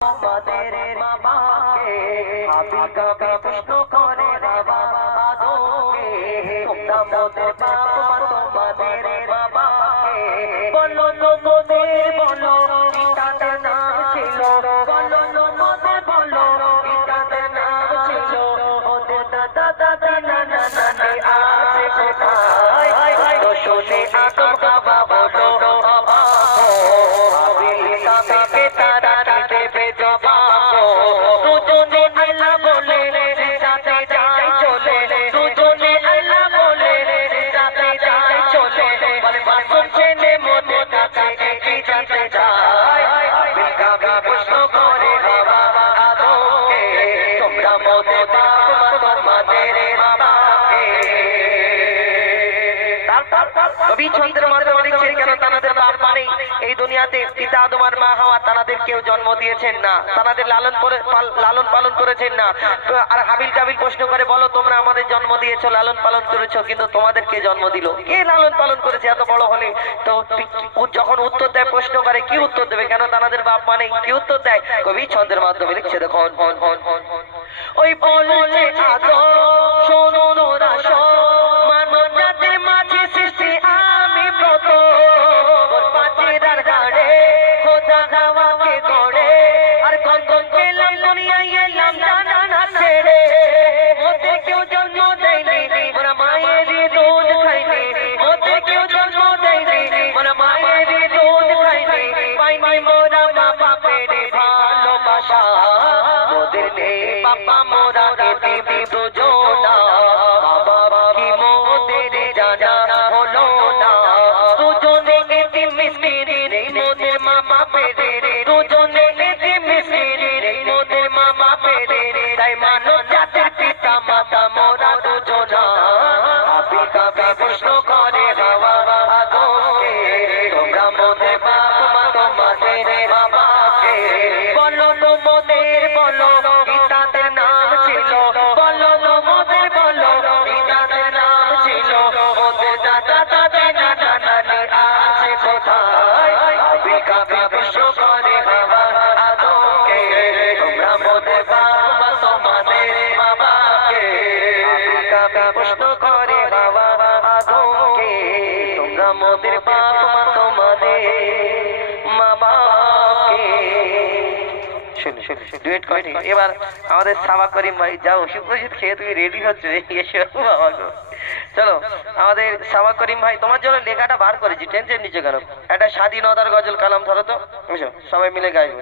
তোমাদের বাবাকে হাবি কাবি প্রশ্ন করে বাবা আদোকে তোমরা মোদের বাপ মা তোমাদের বাবাকে বলো মোদের বলো পিতাদের নাম ছিল বলো মোদের বলো পিতাদের নাম ছিল মোদের দাদা দাদি নানা নানি আছে কোথায় তো শুনে আদম বাবা বলো বাবা হাবি কাবিকে তারা দেবে জবাব দুজনে আল্লাহ বলে যাতে যায় চলে দুজনে আল্লাহ বলে যাতে যায় চলে বলে মাসুম ছেলে মোদের কাছে কি জানতে চায় হাবিল কাবিল প্রশ্ন করে বাবা আদমকে তোমরা মোদের বাপ মা তোমাদের বাবাকে কবি ছন্দের মাধ্যমে লিখছেন কেন তাদের বাপ মানে এই দুনিয়াতে পিতা আদম আর মা হাওয়া তাদের কেউ জন্ম দিয়েছেন না, তাদের লালন পালন করেছেন না। আর হাবিল কাবিল প্রশ্ন করে বলো তোমরা আমাদের জন্ম দিয়েছো লালন পালন করেছো কিন্তু তোমাদের কে জন্ম দিল, কে লালন পালন করেছে এত বড় হলে? তো যখন উত্তর দেয় প্রশ্ন করে কি উত্তর দেবে, কেন তাদের বাপ মানে কি উত্তর দেয়? কবি ছন্দের মাধ্যমে লিখছে দেখো ওই বলছে আদম শোনো নোরা মানব জাতির মাঝে সৃষ্টি আমি প্রথম পাচিরার গাড়ে খোদা হাওয়াকে গড়ে আর গন্ধন পেলাম দুনিয়ায় এলাম জানা না ছেড়ে ওতে কেউ জন্ম দেয়নি ওরা মায়েরই দুধ খাইনি ওতে কেউ জন্ম দেয়নি ওরা মায়েরই দুধ খাইনি পাইনি মোরা মা বাপের ভালোবাসা ওদের নেই বাবা মোরা দিবি দুজনা বাবা কি মোদের জানা হলো না দুজনে এটি মিষ্টির মোদের মা বাপের দুজনে এটি মিষ্টির মোদের মা বাপের তাই মানব জাতির পিতা মাতা মোরা দুজনা হাবিল কাবিল প্রশ্ন করে হাওয়া আদমকে তোমরা মোদের বাপ মা তোমাদের বাবাকে বলো মোদের বলো পিতাদের নাম ছিল বলো মোদের বলো পিতাদের নাম ছিল মোদের দাদা দাদি নানা নানি আছে কোথায় হাবিল কাবিল প্রশ্ন করে বাবা আদমকে তোমরা মোদের বাপ মা তোমাদের বাবাকে হাবিল কাবিল প্রশ্ন করে বাবা আদমকে তোমরা মোদের বাপ মা তোমাদের বাবাকে। ডুয়েট কয়নি এবার আমাদের সাবা করিম ভাই যাও সুপ্রজিৎ খেয়ে তুমি রেডি হচ্ছে এসে বাবা গো চলো আমাদের সাবা করিম ভাই তোমার জন্য লেখাটা বার করেছি টেনশন নিচে কেন একটা স্বাধীনতার গজল কালাম ধরো তো সবাই মিলে গাইবো।